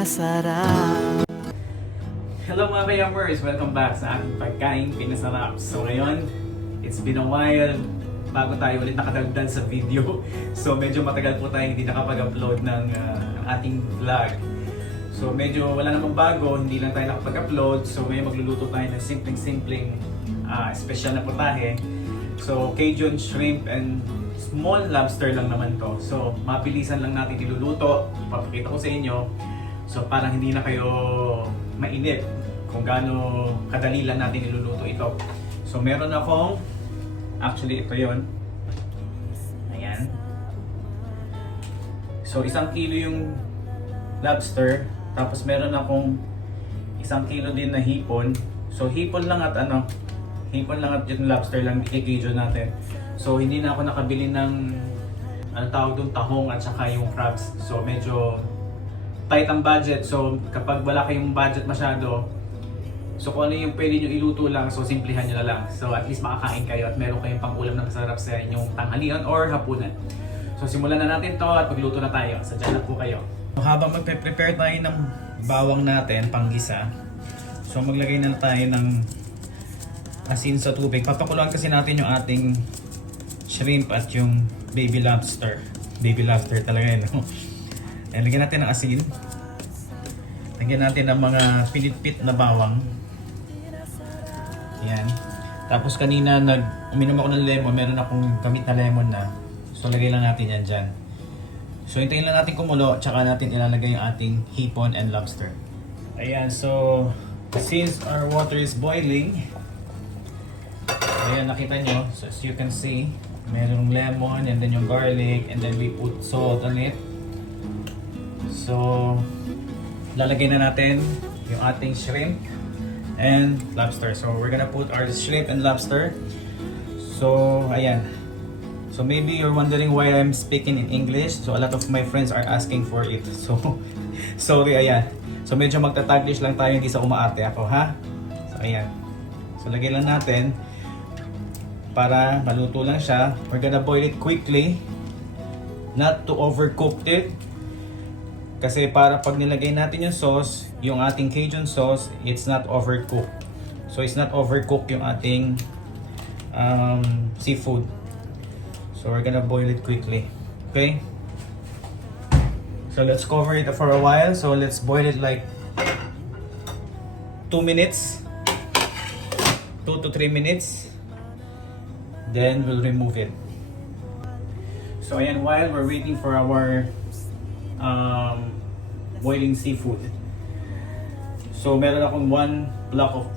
pinasarap. Hello mga kayamers! Welcome back sa aking pagkain pinasarap. So ngayon, it's been a while bago tayo ulit nakadagdag sa video. So medyo matagal po tayo hindi nakapag-upload ng ating vlog. So medyo wala namang bago, hindi lang tayo nakapag-upload. So ngayon magluluto tayo ng simpleng-simpleng special na putahe. So Cajun shrimp and small lobster lang naman to. So mabilisan lang natin iluluto. Papakita ko sa inyo. So parang hindi na kayo mainip kung gaano kadali lang natin iluluto ito. So meron akong, actually ito yon. Ayan. So 1 kilo yung lobster. Tapos meron akong 1 kilo din na hipon. So hipon lang at hipon lang at yung lobster lang i-Cajun natin. So hindi na ako nakabili ng tawag doon, tahong at saka yung crabs. So medyo tight ang budget. So kapag wala kayong budget masyado, so kung ano yung pwede nyo iluto lang, so simplihan nyo na lang. So at least makakain kayo at meron kayong pang-ulam na masarap sa inyong tanghalian or hapunan. So simulan na natin to at magluto na tayo. Sadya na po kayo. So, habang magpe-prepare tayo ng bawang natin, panggisa, so maglagay na tayo ng asin sa tubig. Papakuluan kasi natin yung ating shrimp at yung baby lobster. Baby lobster talaga yun, no? And lagyan natin ng asin. Lagyan natin ng mga pinitpit na bawang. Yan. Tapos kanina uminom ako ng lemon. Meron akong gamit na lemon na. So lagay lang natin yan dyan. So hintayin lang natin kumulo. Tsaka natin ilalagay yung ating hipon and lobster. Ayan. So since our water is boiling, ayan, nakita nyo. So as you can see, merong lemon and then yung garlic. And then we put salt on it. So lalagay na natin yung ating shrimp and lobster. So we're gonna put our shrimp and lobster. So ayan. So maybe you're wondering why I'm speaking in English. So a lot of my friends are asking for it. So sorry, ayan. So medyo magta-Taglish lang tayo, hindi sa umaarte ako, ha? So ayan. So lagay lang natin para maluto lang siya. We're gonna boil it quickly. Not to overcook it. Kasi para pag nilagay natin yung sauce, yung ating Cajun sauce, it's not overcooked. So it's not overcooked yung ating seafood. So we're gonna boil it quickly. Okay? So let's cover it for a while. So let's boil it like 2 minutes. 2 to 3 minutes. Then we'll remove it. So ayan, while we're waiting for our boiling seafood. So meron akong 1 block of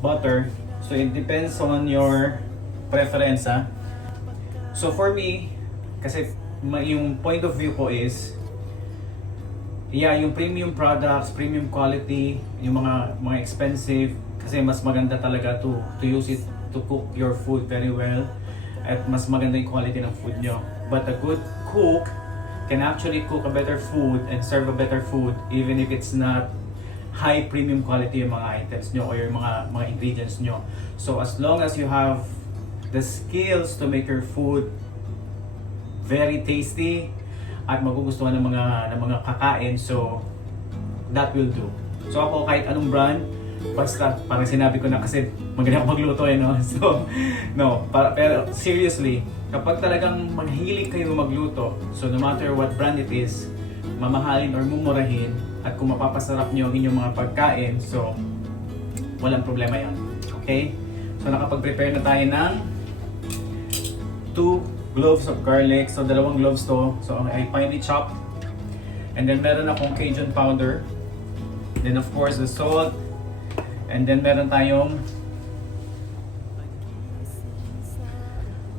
butter. So it depends on your preference, ha. So for me, kasi yung point of view ko is, yeah, yung premium products, premium quality, yung mga expensive, kasi mas maganda talaga to use it to cook your food very well. At mas maganda yung quality ng food nyo. But a good cook can actually cook a better food and serve a better food even if it's not high premium quality yung mga items nyo or yung mga ingredients nyo. So as long as you have the skills to make your food very tasty at magugustuhan ng mga kakain, so that will do. So ako kahit anong brand, basta parang sinabi ko na kasi magaling ako magluto no. So no, pero seriously, kapag talagang maghilig kayo magluto, so no matter what brand it is, mamahalin or mumurahin, at kung mapapasarap nyo ang inyong mga pagkain, so walang problema yan. Okay? So nakapag-prepare na tayo ng 2 cloves of garlic. So 2 cloves to. So I finely chopped. And then meron akong Cajun powder. Then of course the salt. And then meron tayong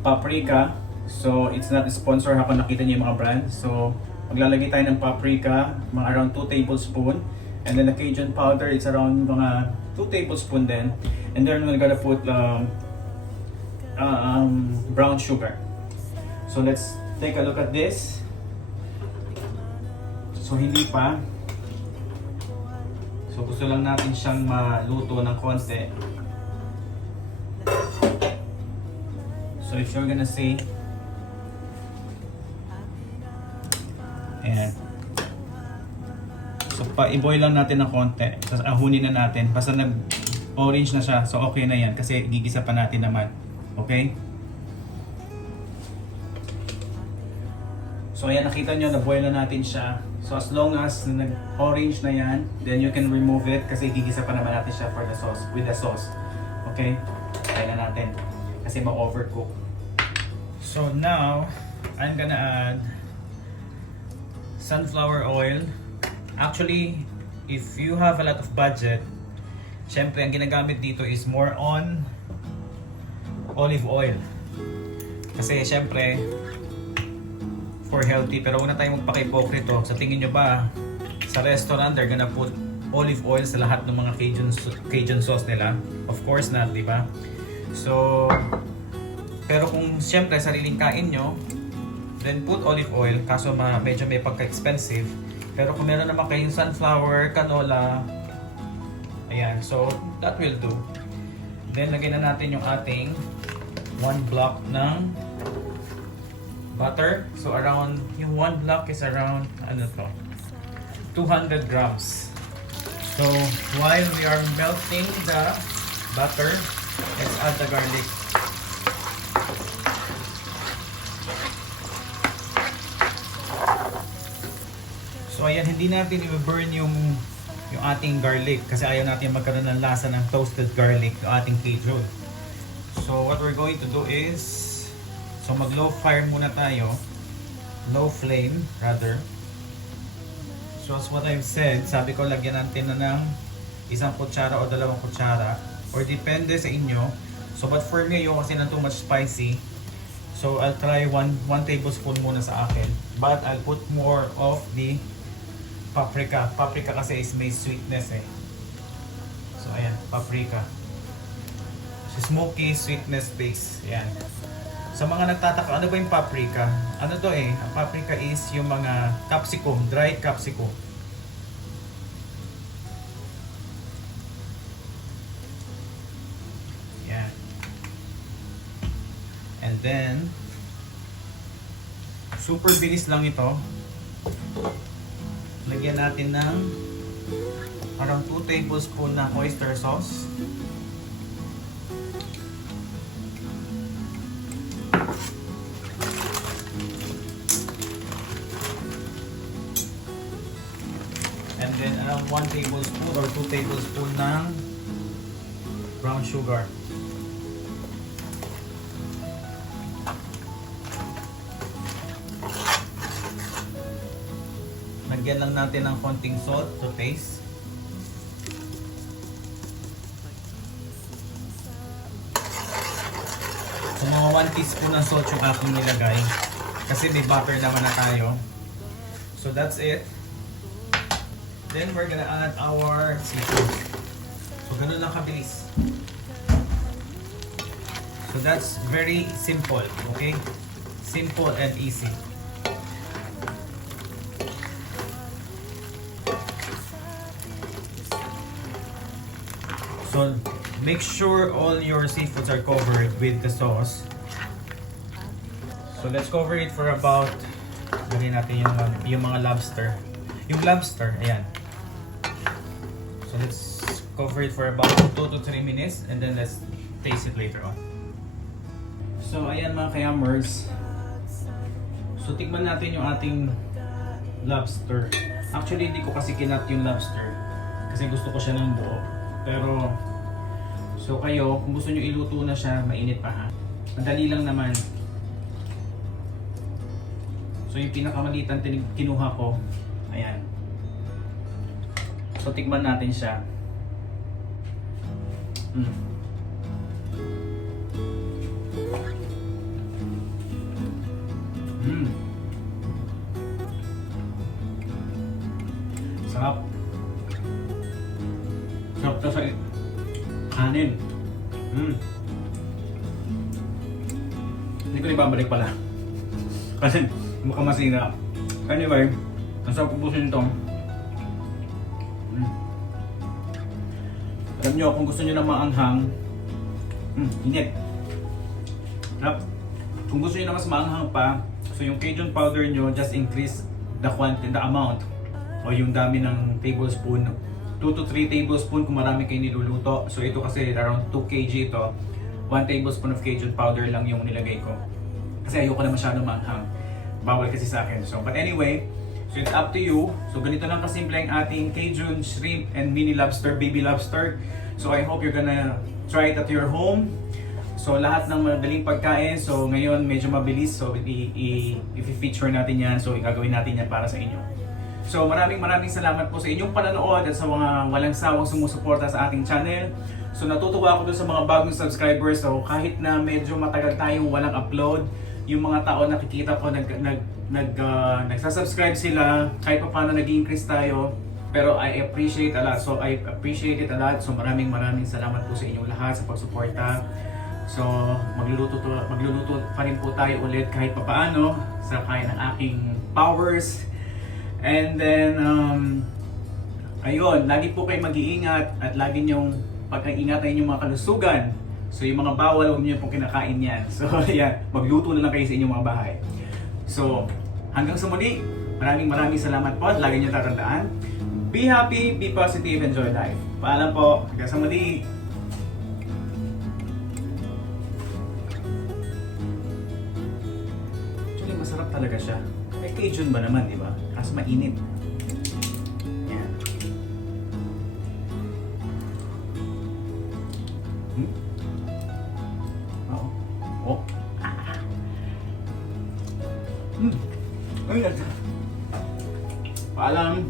paprika. So it's not a sponsor, habang nakita niyo yung mga brand. So maglalagay tayo ng paprika, mga around 2 tablespoon. And then the Cajun powder, it's around mga 2 tablespoon din. And then we're gonna put brown sugar. So let's take a look at this. So hindi pa. So gusto lang natin siyang maluto ng konti. So if you're gonna see, ayan. So So pa-i-boil lang natin ng konti. Tapos ahunin na natin. Basta nag-orange na siya. So okay na yan kasi gigisa pa natin naman. Okay? So ayan, nakita nyo, na-boil na natin siya. So as long as nag-orange na yan, then you can remove it kasi gigisa pa naman natin siya for the sauce, with the sauce. Okay? Kaya na natin kasi ma-overcook. So now, I'm gonna add sunflower oil. Actually, if you have a lot of budget, syempre ang ginagamit dito is more on olive oil. Kasi syempre, for healthy. Pero una tayong magpaka-hipokrito. Sa tingin nyo ba, sa restaurant, they're gonna put olive oil sa lahat ng mga Cajun sauce nila? Of course not, di ba? So, pero kung syempre sariling kain nyo, then put olive oil. Kaso medyo may pagka-expensive. Pero kung meron naman kayong sunflower, canola, ayan. So, that will do. Then, lagyan na natin yung ating 1 block ng butter. So, around, yung 1 block is around, 200 grams. So, while we are melting the butter, let's add the garlic. So ayan, hindi natin i-burn yung ating garlic kasi ayaw natin magkaroon ng lasa ng toasted garlic yung ating Cajun. So what we're going to do is, so mag low fire muna tayo, low flame rather. So as what I've said, sabi ko lagyan natin na ng 1 kutsara o 2 kutsara or depende sa inyo. So but for me, yung kasi na too much spicy, so I'll try 1 tablespoon muna sa akin, but I'll put more of the paprika. Paprika kasi is may sweetness eh. So ayan, paprika. So, smoky sweetness base. Ayan. Sa mga nagtataka, ano ba yung paprika? Ano to eh? Ang paprika is yung mga capsicum, dried capsicum. Ayan. And then, super bilis lang ito. Lagyan natin ng around 2 tablespoon ng oyster sauce. And then around 1 tablespoon or 2 tablespoon ng brown sugar. Lagyan lang natin ng konting salt to taste. So mga 1 teaspoon ng salt yung aking nilagay kasi may butter naman na tayo. So that's it. Then we're gonna add our seafood. So ganun lang kabilis. So that's very simple, okay? Simple and easy. So, make sure all your seafoods are covered with the sauce. So, let's cover it for about, gawin natin yung mga lobster. Yung lobster, ayan. So, let's cover it for about 2 to 3 minutes and then let's taste it later on. So, ayan mga kayamers. So, tikman natin yung ating lobster. Actually, hindi ko kasi kinat yung lobster kasi gusto ko siya ng buo. Pero, so kayo, kung gusto nyo iluto na siya, mainit pa ha. Madali lang naman. So yung pinakamalitan kinuha ko, ayan. So tikman natin siya. Sarap. Sarap to sa kanin. Hindi ko ibabalik pala. Kasi mukhang masira. Anyway, ang sarap ubusin ito. Alam nyo, kung gusto nyo na maanghang, init. Kung gusto nyo na mas maanghang pa, so yung Cajun powder nyo, just increase the quantity, the amount. o yung dami ng tablespoon, 2 to 3 tablespoon kung marami kayo niluluto. So ito kasi around 2 kg ito, 1 tablespoon of Cajun powder lang yung nilagay ko. Kasi ayoko na masyado manghang. Bawal kasi sa akin. So, but anyway, so it's up to you. So ganito lang kasimple ang ating Cajun shrimp and mini lobster, baby lobster. So I hope you're gonna try it at your home. So lahat ng madaling pagkain, so ngayon medyo mabilis, so i-feature natin yan, so gagawin natin yan para sa inyo. So maraming salamat po sa inyong panonood at sa mga walang sawang sumusuporta sa ating channel. So natutuwa ako dun sa mga bagong subscribers, so kahit na medyo matagal tayong walang upload, yung mga tao nakikita ko nagsasubscribe sila, kahit pa paano nag-increase tayo. Pero I appreciate a lot, so I appreciate it a lot. So maraming salamat po sa inyong lahat sa pagsuporta. So, magluluto pa rin po tayo ulit kahit papaano sa kaya ng aking powers. And then, ayun, lagi po kayo mag-iingat at lagi nyong pag-iingatan yung mga kalusugan. So, yung mga bawal, huwag nyo pong kinakain yan. So, yan, magluto na lang kayo sa inyong mga bahay. So, hanggang sa muli, maraming salamat po at lagi nyo tatandaan. Be happy, be positive, enjoy life. Paalam po, hanggang sa muli. Masarap talaga siya. May Cajun ba naman, di ba? Kaso mainit. Yan. Oo. Oh. Ayun. Paalam.